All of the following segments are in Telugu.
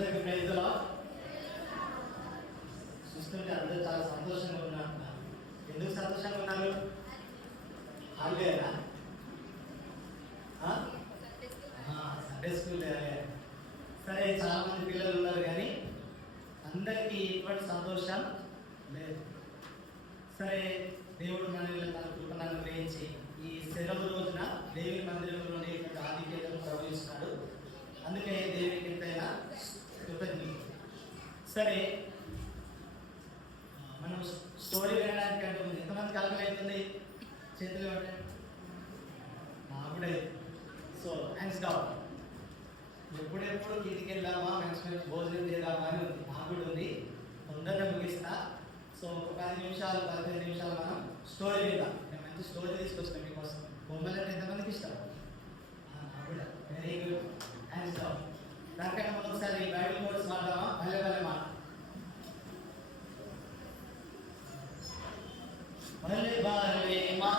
అందరికి ప్రైజ్లా చూస్తుంటే అందరూ చాలా సంతోషంగా ఉన్నారు. ఎందుకు సంతోషంగా ఉన్నారు? హాలిడేనా? సండే స్కూల్ సరే, చాలా మంది పిల్లలు ఉన్నారు కానీ అందరికీ ఇటువంటి సంతోషం లేదు. సరే, దేవుడు మనల్ని తన కృపను అనుగ్రహించి ఈ సెలవు రోజున దేవుని మందిరంలోనే ఆధిక్యతను ప్రవహిస్తున్నాడు. అందుకే దేవునికి ఎంతైనా కృతజ్ఞతలు. సరే, మనం స్టోరీ వినడానికి అంటే ఎంతమంది కలకలు అవుతుంది? చేతులు ఇవ్వండి. నాకుడే. So thanks god. ఎప్పుడెప్పుడు కిందికి వెళ్దామా, మంచి భోజనం చేద్దామా అని ఉంది. నాకు కూడా ఉంది. తొందరగా ముగిస్తా. సో ఒక 10 నిమిషాలు 15 నిమిషాలు మనం స్టోరీ విందాం. నేను మంచి స్టోరీ తీసుకొచ్చిన మీకోసం. బొమ్మలు అంటే ఎంతమందికి ఇష్టం? కూడా వెరీ గుడ్. Thanks God. దానికంటే మనం ఒకసారి బైబిల్ కోర్స్ మాట్లాడమా? భలే భలే మాట. భలే భలే మాట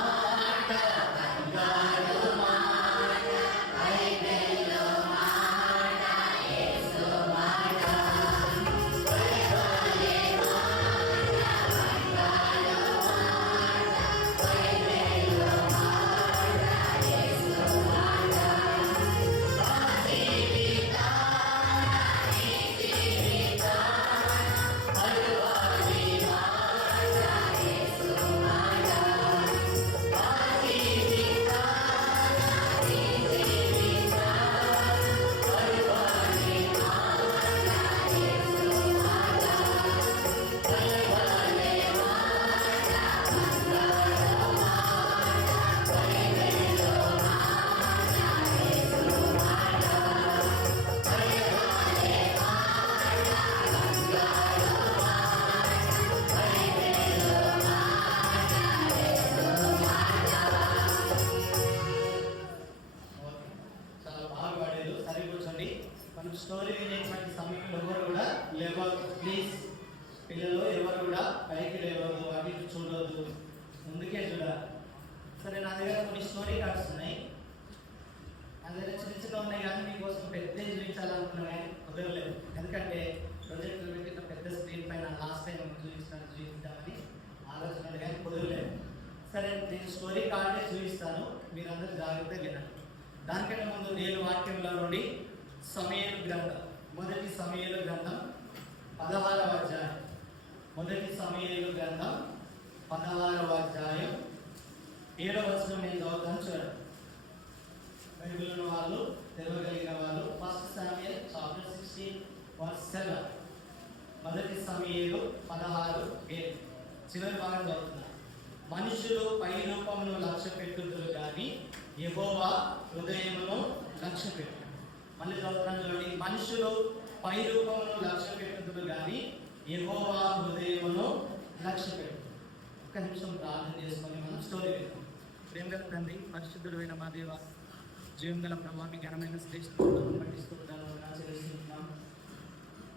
మనం స్టోరీ వినేటువంటి సమయంలో ఎవరు కూడా లేవద్దు. ప్లీజ్ పిల్లలు ఎవరు కూడా పైకి లేవద్దు, అవి చూడవద్దు, ముందుకే చూడాలి. సరే, నా దగ్గర కొన్ని స్టోరీ కార్డ్స్ ఉన్నాయి. నా దగ్గర చిన్న చిన్న ఉన్నాయి కానీ మీకోసం పెద్ద చూపించాలనుకున్నా కానీ కుదరలేదు. ఎందుకంటే ప్రొజెక్ట్ పెట్టిన పెద్ద స్క్రీన్ పైన లాస్ట్ టైం చూపిద్దామని ఆలోచన కానీ కుదరలేదు. సరే, నేను స్టోరీ కార్డే చూపిస్తాను, మీరందరూ జాగ్రత్తగా వినండి. దానికంటే ముందు నేను వాక్యంలో నుండి సమూయేలు గ్రంథం, మొదటి సమూయేలు గ్రంథం 16వ అధ్యాయం. మొదటి సమూయేలు గ్రంథం 16వ అధ్యాయం 7వ వచనం నేను చదువుతాను, చూడండి. బైబిల్ ఉన్న వాళ్ళు, తెలవగలిగిన వాళ్ళు 1 Samuel chapter 16 verse 7. మొదటి సమూయేలు 16:7 చివరి భాగం చదువుతున్నారు. మనుషులు పై రూపమును లక్ష్య పెట్టుదురు కానీ యెహోవా హృదయమును లక్ష్య పెట్టు. మళ్ళీ చదువుతాను, చూడండి. మనుషులు పై రూపమును లక్ష్య పెట్టుదురు కానీ యెహోవా హృదయమును లక్ష్య పెట్టు. ఒక్క నిమిషం ప్రార్థన చేసుకొని మనం స్టోరీ విందాం. ప్రేమగల తండ్రి, పరిశుద్ధుడైన మా దేవ, జీవం గల ప్రభావ, మీ ఘనమైన శ్రేష్ఠతను పట్టిస్తూ చేస్తున్నాం.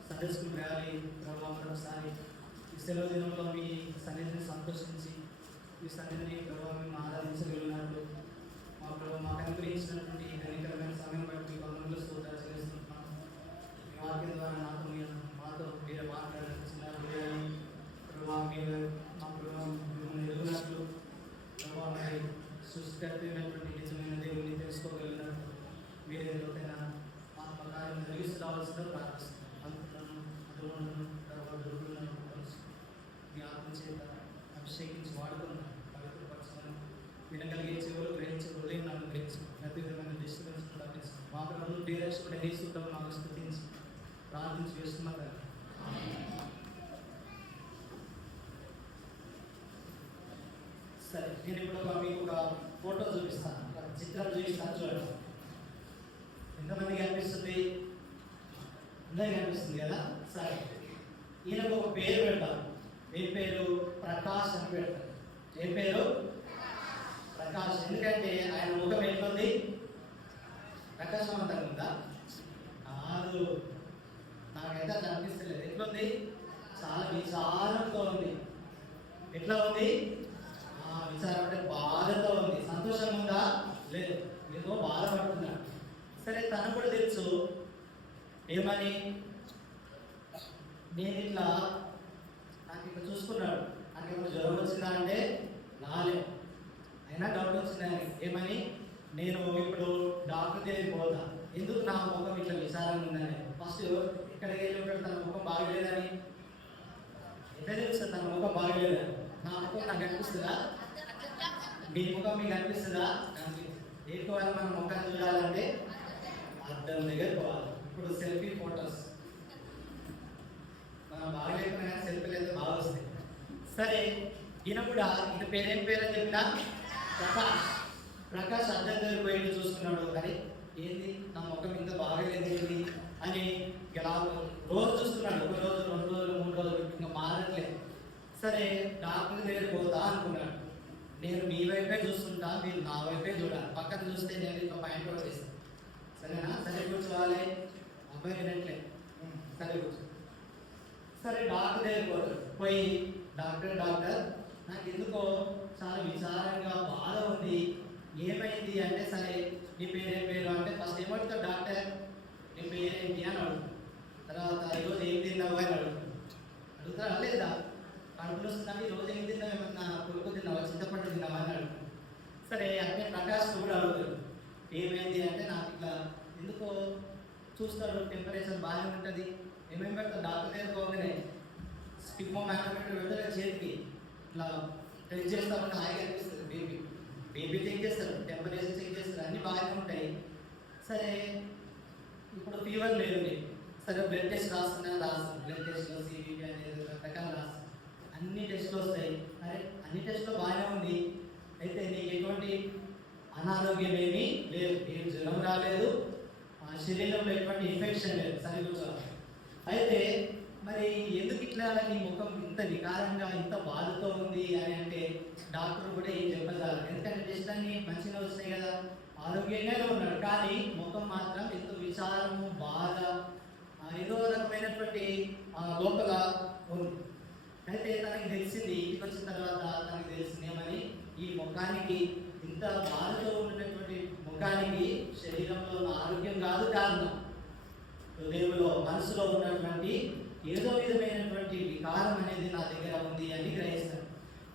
సదస్సు వ్యాలీ ప్రభావం ఒకసారి ఈ సెలవు దినంలో మీ సన్నిధిని సంతోషించి ఈ సన్నిధిని ప్రభావం మేము ఆరాధించగలిగినట్లు మా ప్రభావ మాకు అనుగ్రహించినటువంటి ధనికరమైన సమయం బట్టి వందనములు స్తోత్రాలు చెల్లిస్తున్నాం. మీ వాక్యం ద్వారా మాతో మీరు మాట్లాడాల్సిన ప్రభావ మీరు మా ప్రభావం మిమ్మల్ని ఎదుగునట్లు ప్రభావ మరి సృష్టికర్తమైనటువంటి నిజమైన దేవుని తెలుసుకోగలిగినట్లు మీరే లోతైన ఆత్మకార్యం జరిగిస్తూ రావాల్సిందో ప్రార్థిస్తున్నాం. అనుకుంటున్నాను అదులను తర్వాత దొరుకుతున్నాను మీ ఆత్మ చేత అభిషేకించి వాడుకున్నాను. పవిత్రపరచమని వినగలిగే చెవులు గ్రహించే హృదయం నాకు గ్రహించు. ప్రతి విధమైన డిస్టర్బెన్స్ తగ్గించు. మా ప్రభుత్వం డీరెక్ట్ డేసుకుంటాం నాకు స్థుతించి ప్రార్థించి వేస్తున్నారు. సరే, నేను ఇప్పుడు మీకు ఒక ఫోటో చూపిస్తాను, ఒక చిత్రం చూపిస్తాను, చూడండి. ఎంతమందికి అనిపిస్తుంది? అందరికీ అనిపిస్తుంది కదా? సరే, ఈయనకు ఒక పేరు పెడతాను. ఏ పేరు? ప్రకాష్ అని పెడతారు. ఏ పేరు? ప్రకాష్. ఎందుకంటే ఆయన ముఖం ఎట్లుంది? ప్రకాశవంతంగా ఉందా? కాదు, నాకైతే అట్లా అనిపిస్తలేదు. ఎట్లుంది? చాలా విచారంతో ఉంది. ఎట్లా ఉంది? విచారం అంటే బాధతో ఉంది. సంతోషంగా ఉందా? లేదు, ఏదో బాధపడుతున్నాడు. సరే, తను కూడా తెలుసు ఏమని నేను ఇట్లా నాకు ఇట్లా చూసుకున్నాడు, నాకు ఏమైనా జ్వరం వచ్చిందా అంటే రాలేదు. అయినా డౌట్ వచ్చిందని ఏమని, నేను ఇప్పుడు డాక్టర్ దగ్గరికి పోతా, ఎందుకు నా ముఖం ఇట్లా విచారంగా ఉందని. ఫస్ట్ ఇక్కడికి వెళ్ళి ఉంటాడు, తన ముఖం బాగలేదని ఎట్లా తెలుస్తుంది తన ముఖం బాగలేదని? నా ముఖం నాకు అనిపిస్తుందా? మీ ముఖం మీకు అనిపిస్తుందా? ఏడుకోవాలి, మన ముఖాన్ని చూడాలంటే అర్థం దగ్గర పోవాలి. ఇప్పుడు సెల్ఫీ ఫోటోస్ మనం బాగా లేకుండా కానీ సెల్ఫీలు అయితే బాగా వస్తాయి. సరే, ఈయన కూడా ఈయన పేరేం పేరని చెప్పినా ప్రకాష్. ప్రకాష్ అర్థం దగ్గర పోయి చూసుకున్నాడు, అరే ఏంది నా ముఖం ఇంత బాగలేదు ఏంటి అని రోజు చూస్తున్నాడు. ఒక రోజు, 2 రోజులు, 3 రోజులు ఇంకా మారట్లేదు. సరే, డాక్టర్ దగ్గర పోతా అనుకున్నాడు. నేను మీ వైపే చూస్తుంటా, మీరు నా వైపే చూడాలి, పక్కన చూస్తే నేను ఇంకా పాయింట్ అవుట్ చేస్తాను. సరేనా? సరే కూర్చోవాలి. అబ్బాయి వినట్లేదు. సరే కూర్చో. సరే, డాక్టర్ దగ్గర పోయి డాక్టర్ నాకు ఎందుకో చాలా విచారంగా బాధ ఉంది, ఏమైంది అంటే, సరే నీ పేరేం పేరు అంటే ఫస్ట్ ఏమడుగుతాడు డాక్టర్, నీ పేరేంటి అని అడుగుతాడు. తర్వాత ఈరోజు ఏం తిన్నావు అని అడుగుతాడా లేదా? కడుపులు వస్తున్నాను, ఈరోజు ఏం తిన్నావు, ఏమన్నా పులుపు తిన్నావా, చింతపండు తిన్నావా అని అడుగుతాడు. సరే, అంటే ప్రకాష్ కూడా అడుగుతాడు, ఏమైంది అంటే నాకు ఇట్లా ఎందుకో చూస్తాడు, టెంపరేచర్ బాగానే ఉంటుంది, ఏమేమి పెడతాడు డాక్టర్ దగ్గర పోగానే స్టిక్మో మ్యాథమెటిక్ పెడతాడు చేతికి, ఇట్లా టెస్ట్ చేస్తామని హాయిగా అనిపిస్తుంది. బేబీ చెక్ చేస్తారు, టెంపరేచర్ చెక్ చేస్తారు, అన్నీ బాగానే ఉంటాయి. సరే, ఇప్పుడు ఫీవర్ లేదు మీకు, సరే బ్లడ్ టెస్ట్ రాస్తున్నాను, బ్లడ్ టెస్ట్లో సిబిపి అనేది రకరకాల రాస్తాను, అన్ని టెస్ట్లు వస్తాయి. అరే అన్ని టెస్ట్లో బాగానే ఉంది, అయితే నీకు ఎటువంటి అనారోగ్యం ఏమీ లేదు, ఏం జ్వరం రాలేదు, శరీరంలో ఎటువంటి ఇన్ఫెక్షన్ లేదు. సరే కూర్చోవాలి. అయితే మరి ఎందుకు ఇట్లా నీ ముఖం ఇంత వికారంగా ఇంత బాధతో ఉంది అని అంటే డాక్టర్ కూడా ఏం చెప్పగలరు, ఎందుకంటే టెస్ట్ అన్ని మంచిగా వస్తున్నాయి కదా, ఆరోగ్యంగానే ఉన్నాడు, కానీ ముఖం మాత్రం ఎంతో విచారము, బాధ, ఏదో రకమైనటువంటి లోపల ఉంది. అయితే తనకి తెలిసింది, ఇంటికి వచ్చిన తర్వాత తనకి తెలిసింది ఏమని, ఈ ముఖానికి ఇంత బాధతో ఉన్నటువంటి ముఖానికి శరీరంలో ఉన్న ఆరోగ్యం కాదు కారణం, హృదయంలో మనసులో ఉన్నటువంటి ఏదో విధమైనటువంటి వికారం అనేది నా దగ్గర ఉంది అని గ్రహిస్తాను.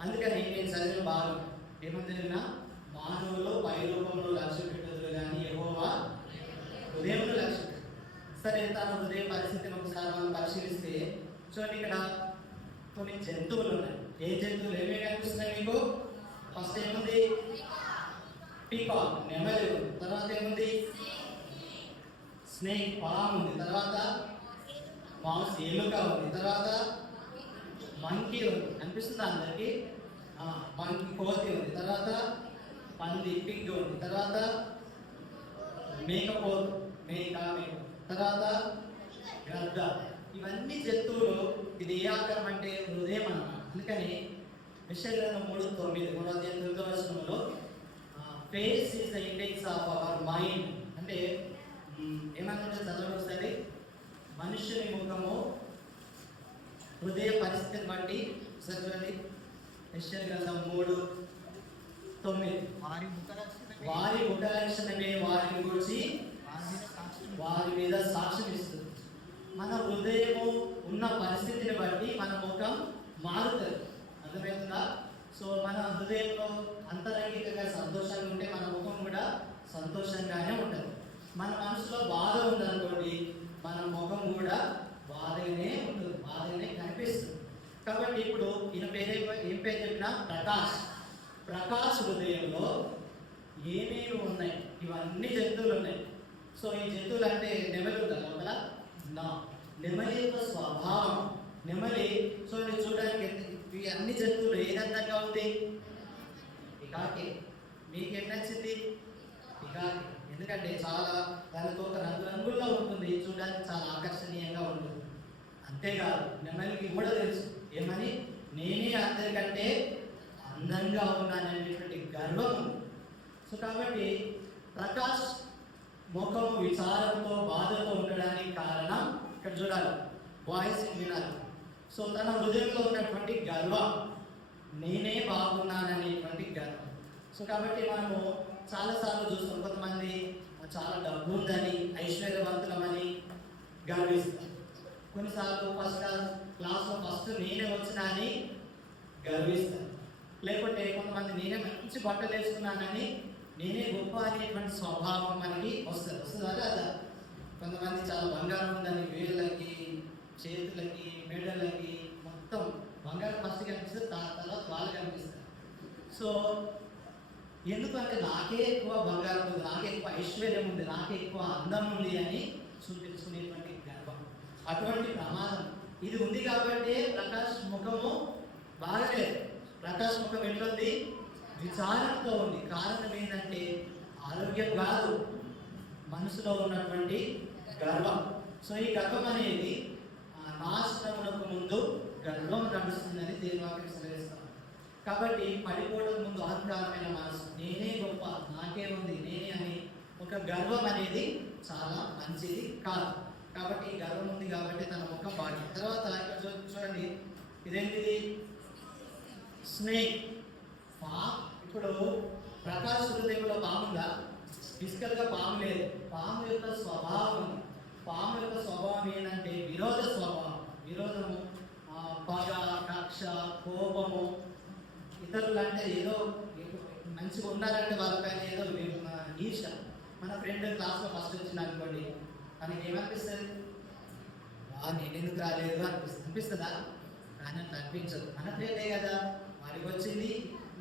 అందుకని నేను చదివిన భాగం ఏమని చదివినా, మానవులు పై రూపంలో లక్ష్య పెట్టదు కానీ యెహోవా హృదయంలో లక్ష్య. సరే, తన హృదయ పరిస్థితిని ఒకసారి మనం పరిశీలిస్తే చూడండి, ఇక్కడ కొన్ని జంతువులు ఉన్నాయి. ఏ జంతువులు ఏమేమి కనిపిస్తున్నాయి మీకు? ఫస్ట్ ఏముంది? పీకాక్, నెమలి ఉంది. తర్వాత ఏముంది? స్నేక్, పాము ఉంది. తర్వాత మౌస్, ఎలుక ఉంది. తర్వాత మంకీ ఉంది, అనిపిస్తుందా అందరికి? మంకీ, కోతి ఉంది. తర్వాత పంది, పిగ్ ఉంది. తర్వాత మేకపోతు, మేక. తర్వాత గద్ద. ఇవన్నీ జంతువులు. ఇది ఏ ఆకారం అంటే హృదయం అన్నమాట. అందుకని యెషయా 3:9 face is the index of our mind అంటే ఏమంటే చదవడం ఒకసారి, మనుష్యుని ముఖము హృదయ పరిస్థితిని బట్టి చదవండి. యెషయా 3:9 వారి ముఖ లక్షణమే వారిని గురించి వారి మీద సాక్ష్యం ఇస్తుంది. మన హృదయము ఉన్న పరిస్థితిని బట్టి మన ముఖం మారుతుంది. అర్థమవుతుందా? సో మన హృదయంలో అంతరంగికంగా సంతోషంగా ఉంటే మన ముఖం కూడా సంతోషంగానే ఉంటుంది. మన మనసులో బాధ ఉందనుకోండి, మన ముఖం కూడా బాధగానే ఉంటుంది, బాధగానే కనిపిస్తుంది. కాబట్టి ఇప్పుడు ఈయన ఏం పేరు చెప్పినా ప్రకాష్. ప్రకాష్ హృదయంలో ఏమేమి ఉన్నాయి? ఇవన్నీ జంతువులు ఉన్నాయి. సో ఈ జంతువులు అంటే నెమలి ఉందా లోపల? నెమలి యొక్క స్వభావం నెమలి. సో మీరు చూడడానికి ఈ అన్ని జంతువులు ఏదంతంగా ఉంది? పికాకి. మీకు ఎట్ నచ్చింది? పికాకి. ఎందుకంటే చాలా దానితో ఒక రంగురంగుల్లో ఉంటుంది, చూడడానికి చాలా ఆకర్షణీయంగా ఉంటుంది. అంతేకాదు నెమలికి కూడా తెలుసు ఏమని, నేనే అందరికంటే అందంగా ఉన్నాననేటువంటి గర్వం. సో కాబట్టి ప్రకాష్ ముఖము విచారంతో బాధతో ఉండడానికి కారణం ఇక్కడ చూడాలి, వాయిస్ వినాలి. సో తన హృదయంలో ఉన్నటువంటి గర్వం, నేనే బాగున్నాననేటువంటి గర్వం. సో కాబట్టి మనము చాలాసార్లు చూస్తాం, కొంతమంది చాలా డబ్బు ఉందని ఐశ్వర్యవంతులమని గర్విస్తారు. కొన్నిసార్లు ఫస్ట్ క్లాస్లో ఫస్ట్ నేనే వచ్చినా అని గర్విస్తాను. లేకుంటే కొంతమంది నేనే మంచి బట్టలు వేసుకున్నానని నేనే గొప్ప అనేటువంటి స్వభావం మనకి వస్తుందా కదా. కొంతమంది చాలా బంగారం ఉందని వేళ్ళకి, చేతులకి, మెడలకి మొత్తం బంగారం ఫస్ట్ కనిపిస్తుంది, తర్వాత వాళ్ళు కనిపిస్తారు. సో ఎందుకంటే నాకే ఎక్కువ బంగారం ఉంది, నాకే ఎక్కువ ఐశ్వర్యం ఉంది, నాకే ఎక్కువ అందం ఉంది అని చూపించుకునేటువంటి గర్వం, అటువంటి ప్రమాదం ఇది ఉంది. కాబట్టి ప్రకాష్ ముఖము బాగలేదు. ప్రకాష్ ముఖం ఎట్లుంది? విచారంతో ఉంది. కారణం ఏంటంటే ఆరోగ్యం కాదు, మనసులో ఉన్నటువంటి గర్వం. సో ఈ గర్వం అనేది నాశనమునకు ముందు గర్వం నడుస్తుందని దేవుని వాక్యం సెలవిస్తాం. కాబట్టి పడిపోవడం ముందు అహంకారమైన మనసు, నేనే గొప్ప, నాకే ఉంది, నేనే అని ఒక గర్వం అనేది చాలా మంచిది కాదు. కాబట్టి ఈ గర్వం ఉంది కాబట్టి తన ముఖం బాగా. తర్వాత ఇక్కడ చూడండి, ఇదేంటిది? స్నేక్. ఇప్పుడు ప్రకాశ హృదయంలో పాముందా? ఫిజికల్గా పాము లేదు. పాము యొక్క స్వభావం, పాము యొక్క స్వభావం ఏంటంటే విరోధ స్వభావం, విరోధము, పగ, కక్ష, కోపము, ఇతరులు అంటే ఏదో మంచిగా ఉన్నారంటే వాళ్ళపైన ఏదో ఈర్ష. మన ఫ్రెండ్ క్లాస్లో ఫస్ట్ వచ్చింది అనుకోండి, మనకి ఏమనిపిస్తుంది? నేను ఎందుకు రాలేదు అనిపిస్తుందా? కానీ అట్లా అనిపించదు. మన ఫ్రెండే కదా, వాడికి వచ్చింది,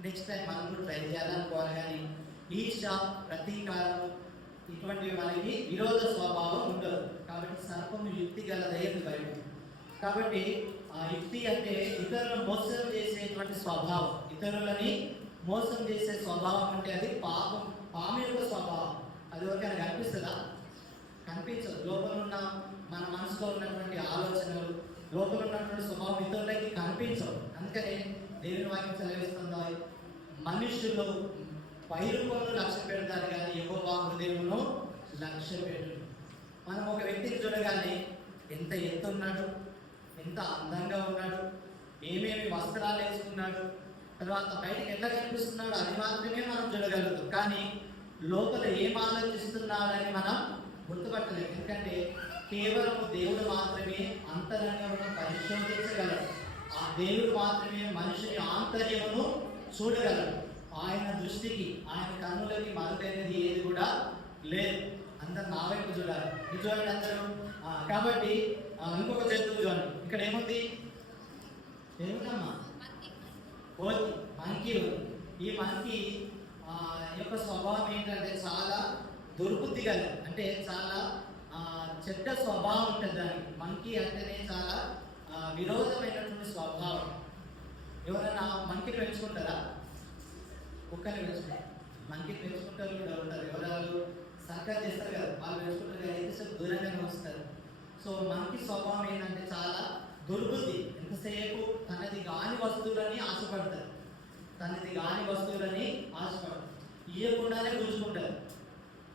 నెక్స్ట్ టైం మనం కూడా ట్రై చేయాలనుకోవాలి. కానీ ఈర్ష, ప్రతీకారం ఇటువంటివి మనకి విరోధ స్వభావం ఉండదు. కాబట్టి సర్పము యుక్తి గలదయ్యేది బయట. కాబట్టి ఆ యుక్తి అంటే ఇతరులను మోసం చేసేటువంటి స్వభావం, ఇతరులని మోసం చేసే స్వభావం అంటే అది పాపం, పాము యొక్క స్వభావం. అది ఒకరికి కనిపిస్తుందా? కనిపించదు. లోపల ఉన్న మన మనసులో ఉన్నటువంటి ఆలోచనలు, లోపల ఉన్నటువంటి స్వభావం ఇతరులకి కనిపించవు. అందుకనే దేవుని వాక్యం సెలవిస్తుందా, మనుషులు పైరుకోను లక్ష్య పెడతారు కానీ యెహోవా హృదయమును లక్ష్య పెట్టు. మనం ఒక వ్యక్తిని చూడగానే ఎంత ఎత్తున్నాడు, ఎంత అందంగా ఉన్నాడు, ఏమేమి వస్త్రాలు వేసుకున్నాడు, తర్వాత బయటకు ఎట్లా కనిపిస్తున్నాడు, అది మాత్రమే మనం చూడగలుగుతాం. కానీ లోపల ఏం ఆలోచిస్తున్నాడని మనం గుర్తుపట్టలేము. ఎందుకంటే కేవలం దేవుడు మాత్రమే అంతరంగమును పరిశోధించగలడు. ఆ దేవుడు మాత్రమే మనిషిని ఆంతర్యమును చూడగలడు. ఆయన దృష్టికి, ఆయన కన్నులకి మరుగైనది ఏది కూడా లేదు. అందరు నా వైపు చూడాలి. ఇది చూడండి అందరూ. కాబట్టి ఇంకొక జంతువు చూడండి. ఇక్కడ ఏముంది? ఏముందమ్మా? కోతి, మంకీ ఉంది. ఈ మంకీ యొక్క స్వభావం ఏంటంటే చాలా దుర్బుద్ధి కలిగి, అంటే చాలా చెడ్డ స్వభావం ఉంటుంది దానికి. మంకీ అంటేనే చాలా విరోధమైనటువంటి స్వభావం. ఎవరైనా మంకీని పెంచుకుంటారా? కుక్కని పెంచుకుంటారు. మంకీని పెంచుకుంటారు కూడా ఉంటారు. ఎవరు సర్కస్ చేస్తారు కదా, వాళ్ళు పెంచుకుంటారు కదా, ఎంతసేపు దూరంగానే వస్తారు. సో మంకీ స్వభావం ఏంటంటే చాలా దుర్బుద్ధి. ఎంతసేపు తనది కాని వస్తువులని ఆశపడతారు, తనది కాని వస్తువులని ఆశపడతారు, ఇవ్వకుండానే గుంజుకుంటారు.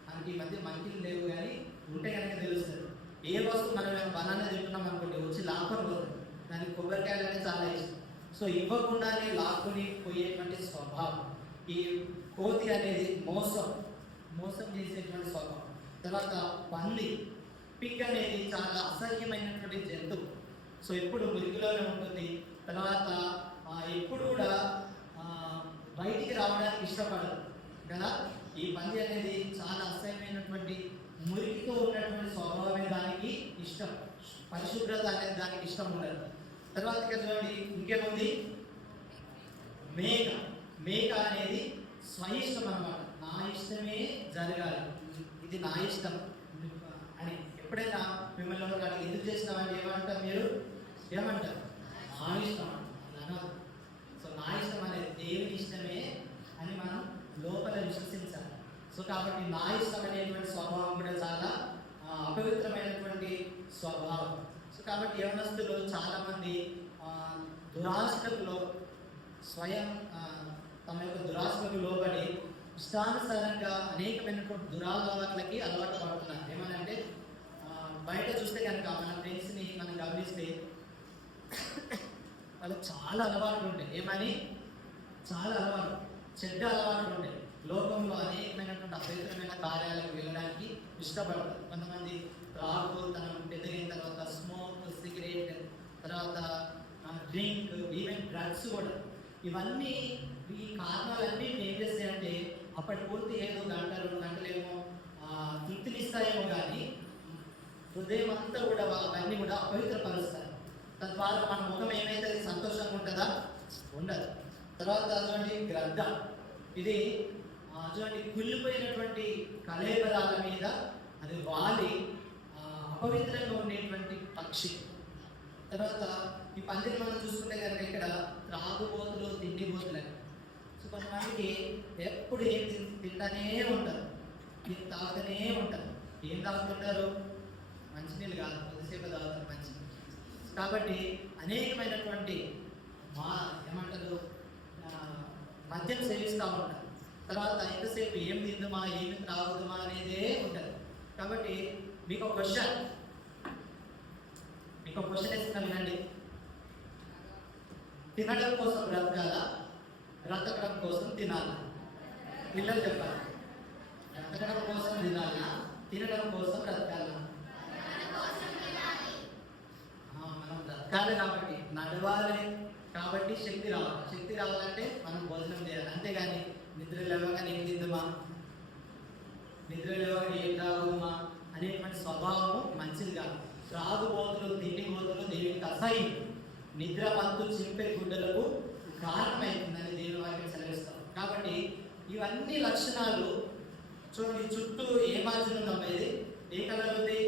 మనకి ఈ మధ్య మంకీలు లేవు, కానీ ఉంటే కనుక తెలుస్తారు. ఏ వస్తువు మనం బనానా తింటున్నాం అనుకోండి, వచ్చి లాక్కొని పోతుంది. దానికి కొబ్బరికాయలు అనేది చాలా ఇష్టం. సో ఇవ్వకుండానే లాక్కుని పోయేటువంటి స్వభావం. ఈ కోతి అనేది మోసం చేసేటువంటి స్వభావం. తర్వాత పంది, పిగ్ అనేది చాలా అసహ్యమైనటువంటి జంతువు. సో ఎప్పుడు మురికిలోనే ఉంటుంది. తర్వాత ఎప్పుడు కూడా బయటికి రావడానికి ఇష్టపడదు కదా. ఈ పంది అనేది చాలా అసహ్యమైనటువంటి మురికితో ఉన్నటువంటి స్వభావమే దానికి ఇష్టం. పరిశుభ్రత అనేది దానికి ఇష్టం ఉండదు. తర్వాత ఇక్కడ చూడండి, ఇంకేముంది? మేక అనేది స్వయిష్టం అన్నమాట. నా ఇష్టమే జరగాలి, ఇది నా ఇష్టం అని. ఎప్పుడైనా మిమ్మల్ని ఒకటి ఎందుకు చేసినామని ఏమంటారు మీరు? ఏమంటారు? నా ఇష్టం అనదు. సో నా ఇష్టం అనేది దేవుని ఇష్టమే అని మనం లోపల విశ్వసించాలి. సో కాబట్టి నా ఇష్టం అనేటువంటి స్వభావం కూడా చాలా అపవిత్రమైనటువంటి స్వభావం. సో కాబట్టి యవనస్తులు చాలామంది దురాశకులో స్వయం తమ యొక్క దురాశకు లోబడి ఇష్టానుసారంగా అనేకమైనటువంటి దురాలవాట్లకి అలవాటు పడుతున్నారు. ఏమనంటే బయట చూస్తే కనుక మన ఫ్రెండ్స్ని మనం గమనిస్తే వాళ్ళకి చాలా అలవాట్లు ఉంటాయి. ఏమని? చాలా అలవాటు, చెడ్డ అలవాట్లు ఉంటాయి. లోకంలో అనేకమైనటువంటి అపవిత్రమైన కార్యాలకు వెళ్ళడానికి ఇష్టపడతారు. కొంతమంది త్రాగుతనం, పెద్దగిన తర్వాత స్మోక్, సిగరెట్, తర్వాత డ్రింక్, ఈవెన్ డ్రగ్స్ కూడా. ఇవన్నీ ఈ కారణాలన్నీ ఏం చేస్తాయంటే అప్పటి పూర్తి ఏదో గంట 2 గంటలేమో తృప్తినిస్తాయేమో కానీ హృదయం అంతా కూడా అవన్నీ కూడా అపవిత్రపరుస్తాయి. తద్వారా మన ముఖం ఏమైతే సంతోషంగా ఉంటుందా? ఉండదు. తర్వాత అటువంటి గ్రద్ద, ఇది అటువంటి కుళ్ళిపోయినటువంటి కళేబరాల మీద అది వాలి అపవిత్రంగా ఉండేటువంటి పక్షి. తర్వాత ఈ పందిరి మనం చూసుకుంటే కనుక ఇక్కడ త్రాగుబోతులు, తిండిబోతులని. సో కొంతమందికి ఎప్పుడు ఏం తింటానే ఉంటారు, ఇది తాగుతూనే ఉంటారు. ఏం తాగుతుంటారు? మంచినీళ్ళు కాదు, కొద్దిసేపు తాగుతారు మంచినీళ్ళు. కాబట్టి అనేకమైనటువంటి ఏమంటారు మద్యం సేవిస్తూ ఉంటారు. తర్వాత ఎంతసేపు ఏం తిందుమా, ఏమి త్రాగుదుమా అనేదే ఉంటుంది. కాబట్టి మీకు ఒక క్వశ్చన్ ఇస్తున్నాను, వినండి. తినడం కోసం బ్రతకాలా, బ్రతకడం కోసం తినాలా? పిల్లలు చెప్పాలి. బ్రతకడం కోసం తినాలా, తినడం కోసం బ్రతకాలా? మనం బ్రతకాలి కాబట్టి, నడవాలి కాబట్టి శక్తి రావాలి. శక్తి రావాలంటే మనం భోజనం చేయాలి. అంతేగాని నిద్ర లేవగానే ఏం తిందుమా, నిద్ర లేవగానే ఏం తాగుదుమా అనేటువంటి స్వభావము మంచిది కాదు. త్రాగుబోతులు, తిండిబోతులు దేవునికి అసహ్యం. నిద్ర మత్తు చింపే గుడ్డలకు కారణమవుతుందని దేవుని వాక్యం సెలవిస్తాం. కాబట్టి ఇవన్నీ లక్షణాలు చూడండి. చుట్టూ ఏ మార్జిన్ ఉందమ్మా? ఇది ఏ కలర్ ఉంది?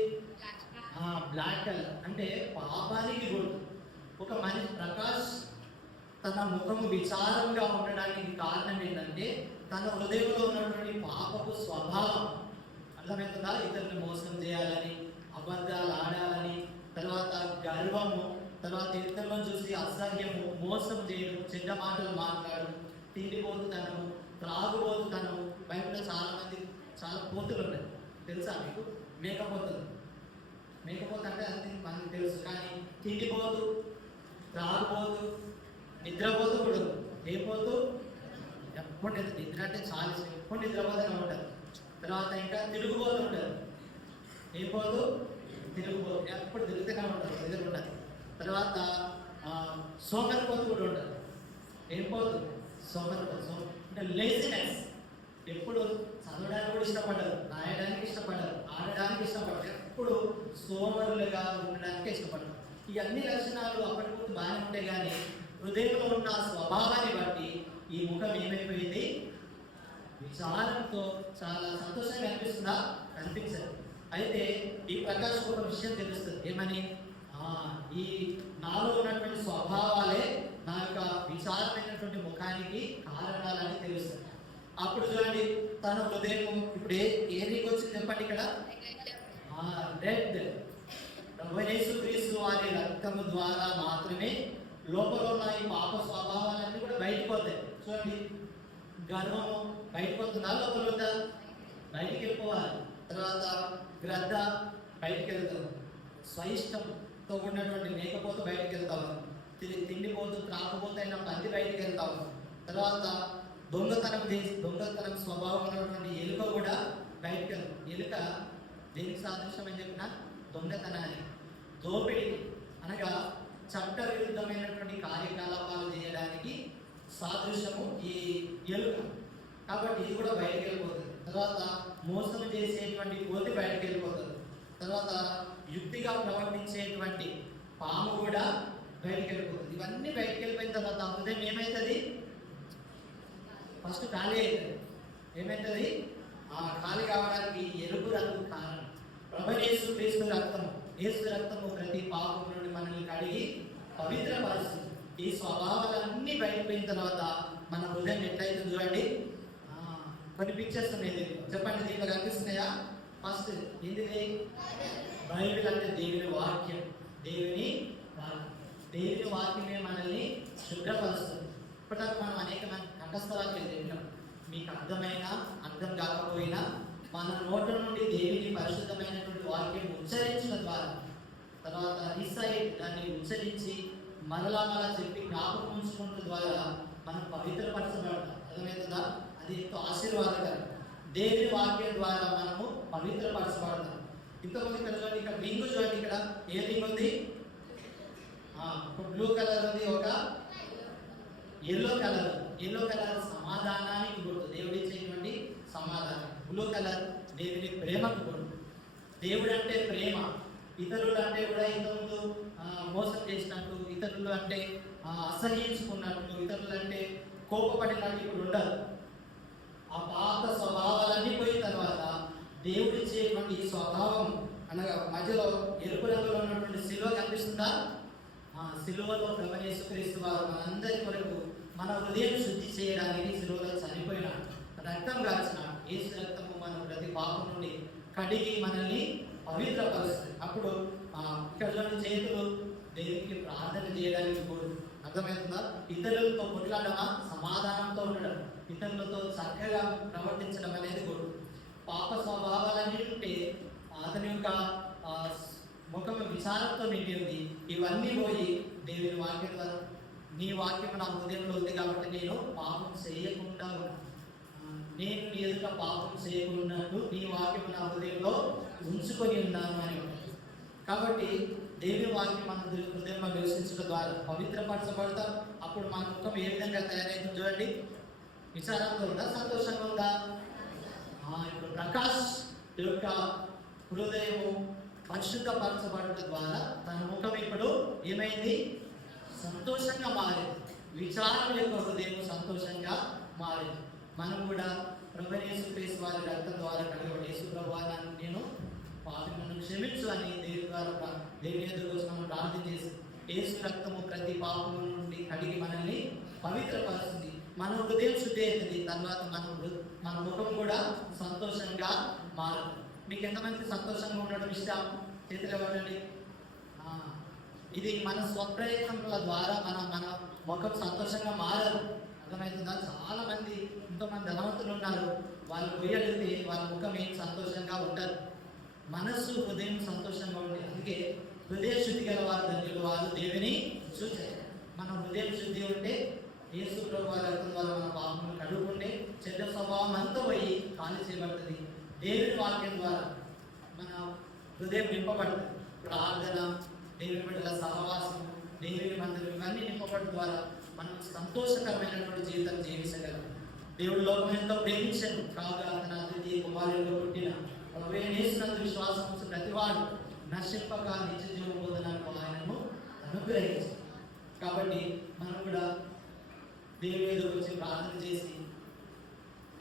Black colour. అంటే పాపానికి గుర్తు. ఒక మనిషి ప్రకాష్ తన ముఖము విచారంగా ఉండడానికి కారణం ఏంటంటే తన హృదయంలో ఉన్నటువంటి పాపపు స్వభావం. అర్థమవుతుందా? ఇతరులను మోసం చేయాలని, అబద్ధాలు ఆడాలని, తర్వాత గర్వము, తర్వాత ఇతరులను చూసి అసహ్యము, మోసం చేయడం, చెడ్డ మాటలు మాట్లాడడం, తిండిపోతుతనము, త్రాగుబోతుతనము. బయటలో చాలా పోతులు ఉన్నాయి, తెలుసా మీకు? మేకపోతులు. మేకపోతు అంటే అది మనకు తెలుసు, కానీ తిండిపోతు, త్రాగుబోతు, నిద్రపోతూ కూడా. ఏ పోతూ? ఎప్పుడు నిద్ర అంటే చాలా ఎప్పుడు నిద్రపోతూనే ఉంటారు. తర్వాత ఇంకా తిరుగుబోతూ ఉంటారు. ఏ పోతూ? తిరుగుబోతు, ఎప్పుడు తిరుగుతూనే ఉంటారు, ఎదురుంటారు. తర్వాత సోమరిపోతు కూడా ఉంటారు. ఏం పోతు? సోమరిపోతు అంటే లేజినెస్. ఎప్పుడు చదవడానికి కూడా ఇష్టపడరు, రాయడానికి ఇష్టపడరు, ఆడడానికి ఇష్టపడరు, ఎప్పుడు సోమరులుగా ఉండడానికి ఇష్టపడరు. ఈ అన్ని లక్షణాలు అప్పటికప్పుడు బాగానే ఉంటాయి, కానీ హృదయంలో ఉన్న స్వభావాన్ని బట్టి ఈ ముఖం ఏమైపోయింది? విచారంతో చాలా సంతోషంగా అనిపిస్తుందా? కనిపించదు. అయితే ఈ ప్రకాశం ఒక విషయం తెలుస్తుంది. ఏమని? ఈ నాలో ఉన్నటువంటి స్వభావాలే నా యొక్క విచారమైనటువంటి ముఖానికి కారణాలని తెలుస్తుంది. అప్పుడు చూడండి, తన హృదయం ఇప్పుడు ఏ రీకి వచ్చింది చెప్పండి. ఇక్కడ రెడ్. యేసుక్రీస్తు వారి రక్తము ద్వారా మాత్రమే లోపల ఉన్న ఈ పాప స్వభావాలన్నీ కూడా బయటకు పోతాయి. చూడండి, గర్వము బయటకు పోతుందా? లోపల ఉందా? బయటికి వెళ్ళిపోవాలి. తర్వాత గ్రద్ద బయటికి వెళ్తాము. స్వయిష్టంతో ఉన్నటువంటి మేకపోతు బయటికి వెళ్తాము. తిండిపోతు, త్రాకపోతు అయిన పంది బయటికి వెళ్తాము. తర్వాత దొంగతనం స్వభావం ఉన్నటువంటి ఎలుక కూడా బయటికి వెళ్తాం. ఎలుక దేనికి సాదృశ్యం అని చెప్పిన? దొంగతనాన్ని, దోపిడి అనగా చట్ట విరుద్ధమైనటువంటి కార్యకలాపాలు చేయడానికి సాదృశ్యము ఈ ఎలుక. కాబట్టి ఇది కూడా బయటకు వెళ్ళిపోతుంది. తర్వాత మోసం చేసేటువంటి కోతి బయటకు వెళ్ళిపోతుంది. తర్వాత యుక్తిగా ప్రవర్తించేటువంటి పాము కూడా బయటకు వెళ్ళిపోతుంది. ఇవన్నీ బయటకు వెళ్ళిపోయిన తర్వాత హృదయం ఏమవుతుంది? ఫస్ట్ ఖాళీ అవుతుంది. ఏమవుతుంది? ఖాళీ కావడానికి ఎరుపు రంగు కారణం. ప్రభువైన యేసుక్రీస్తు రక్తము, యేసు రక్తము ప్రతి పాపం నుండి మనల్ని కడిగి పవిత్రపరుస్తుంది. ఈ స్వభావాలన్నీ బయటపోయిన తర్వాత మన హృదయం ఎట్లయితే చూడండి. కొన్ని పిక్చర్స్ ఉన్నాయి, చెప్పండి, దీంట్లో కనిపిస్తున్నాయా? ఫస్ట్ ఏంటిది? బైబిల్ అంటే దేవుని వాక్యం. దేవుని వాక్యమే మనల్ని శుభ్రపరుస్తుంది. ఇప్పటిదాకా మనం అనేక కంఠస్థ వాక్యాలు చెప్పినాం. మీకు అర్థమైనా అర్థం కాకపోయినా మన నోట నుండి దేవుని పరిశుద్ధమైనటువంటి వాక్యం ఉచ్చరించిన ద్వారా, తర్వాత రీసైడ్ దాన్ని ఉచ్చరించి మరలా చెప్పి జ్ఞాపకం ఉంచుకున్న ద్వారా మనం పవిత్రపరచబడతాం. అర్థమవుతుందా? అది ఎంతో ఆశీర్వాదకరం. దేవుని వాక్యం ద్వారా మనము పవిత్రపరచబడతాం. ఇంతకుముందు ఇక్కడ చూడండి, ఇక్కడ రింగ్ చూడండి, ఇక్కడ ఏ రింగ్ ఉంది? బ్లూ కలర్ ఉంది, ఒక ఎల్లో కలర్ సమాధానానికి గుర్తు, దేవుడు ఇచ్చేటువంటి సమాధానం. బ్లూ కలర్ దేవుని ప్రేమకు గుర్తు. దేవుడు అంటే ప్రేమ. ఇతరులు అంటే కూడా ఇంతకుముందు మోసం చేసినట్టు, ఇతరులు అంటే అసహించుకున్నట్టు, ఇతరులు అంటే కోపపడినట్టు ఇప్పుడు ఉండదు. ఆ పాత స్వభావాలన్నీ పోయిన తర్వాత దేవుడు ఇచ్చేటువంటి స్వభావం అనగా మధ్యలో ఎరుపు రంగులో ఉన్నటువంటి సిలువ కనిపిస్తుందా? సిలువలో ప్రభు యేసుక్రీస్తు వారు మనందరి కొరకు మన హృదయం శుద్ధి చేయడానికి సిలువలో చనిపోయినాడు, రక్తం కాల్చినాడు. యేసు రక్తము మన ప్రతి పాపం నుండి కడిగి మనల్ని పవిత్రపరుస్తుంది. అప్పుడు ఇక్కడ చూడండి, చేతులు దేవునికి ప్రార్థన చేయడానికి కూడా అర్థమవుతుందా? ఇతరులతో కొట్లాడమా? సమాధానంతో ఉండడం, ఇతరులతో చక్కగా ప్రవర్తించడం అనేది కూడా. పాప స్వభావాలన్నీ ఉంటే అతని యొక్క ముఖం విచారంతో నిండి ఉంది. ఇవన్నీ పోయి దేవుని వాక్యం ద్వారా, నీ వాక్యం నా హృదయంలో ఉంది కాబట్టి నేను పాపం చేయకుండా ఉన్నాను, నేను నీ ఎదుట పాపం చేయకున్నట్టు నీ వాక్యం నా హృదయంలో ఉంచుకొని ఉన్నాను అని ఉంటుంది. కాబట్టి దేవుని వాక్యం మన హృదయంలో నివసించడం ద్వారా పవిత్రపరచబడతాం. అప్పుడు మన ముఖం ఏ విధంగా తయారైంది చూడండి. విచారంగా ఉందా? సంతోషంగా ఉందా? ఇప్పుడు ప్రకాష్ యొక్క హృదయము పరిశుద్ధపరచబడటం ద్వారా తన ముఖం ఇప్పుడు ఏమైంది? సంతోషంగా మారింది. విచారం యొక్క హృదయం సంతోషంగా మారింది. మనం కూడా ప్రభు యేసుక్రీస్తు వారి రక్తం ద్వారా కడగబడి, యేసు ప్రభువా నేను పాపములను క్షమించు అని దేవుని ఎదురు మనం ప్రార్థన చేసి, యేసు రక్తము ప్రతి పాపము నుండి కడిగి మనల్ని పవిత్రపరుస్తుంది. మన హృదయం శుద్ధి అవుతుంది. తర్వాత మన ముఖం కూడా సంతోషంగా మారుతుంది. మీకు ఎంతమంది సంతోషంగా ఉండడం ఇష్టం? చేతిలో ఇవ్వండి. ఇది మన స్వప్రయత్నముల ద్వారా మన ముఖం సంతోషంగా మారదు. అర్థమవుతుందా? చాలా మంది, ఎంతోమంది ధనవంతులు ఉన్నారు, వాళ్ళు పోయగలిగితే వాళ్ళ ముఖం ఏం సంతోషంగా ఉంటారు. మనస్సు హృదయం సంతోషంగా ఉంది. అందుకే హృదయ శుద్ధి గల వారు ధన్యులు, వారు దేవుని చూశారు. మన హృదయం శుద్ధి ఉంటే, యేసు ప్రభు వారి రక్తం ద్వారా మన పాపములను కడుగుకుంటే చెడ్డ స్వభావం అంతా పోయి ఖాళీ చేయబడుతుంది. దేవుని వాక్యం ద్వారా మన హృదయం నింపబడుతుంది. ప్రార్థన, దేవుని బిడ్డల సహవాసం, దేవుని మందిరం, ఇవన్నీ నింపబడడం ద్వారా మనం సంతోషకరమైనటువంటి జీవితం జీవించగలం. దేవుడు లోకం ఎంతో ప్రేమించను కాగా తన అతిథి కుమారుడిలో పుట్టిన ప్రభుయేసునందు విశ్వాసం ప్రతివాడు నశింపక నిత్య జీవం పొందడానికి ఆయనను అనుగ్రహించారు. కాబట్టి మనం కూడా దేవుని మీద వచ్చి ప్రార్థన చేసి,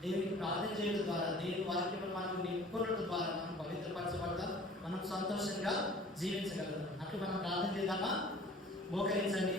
దేవునికి ప్రార్థన చేయడం ద్వారా, దేవుని వాక్యం మనం నింపుకోవడం ద్వారా మనం పవిత్రపరచబడతాం, మనం సంతోషంగా జీవించగలుగుతాం. అట్లు మనం ప్రార్థన చేద్దామా? మోకరించండి.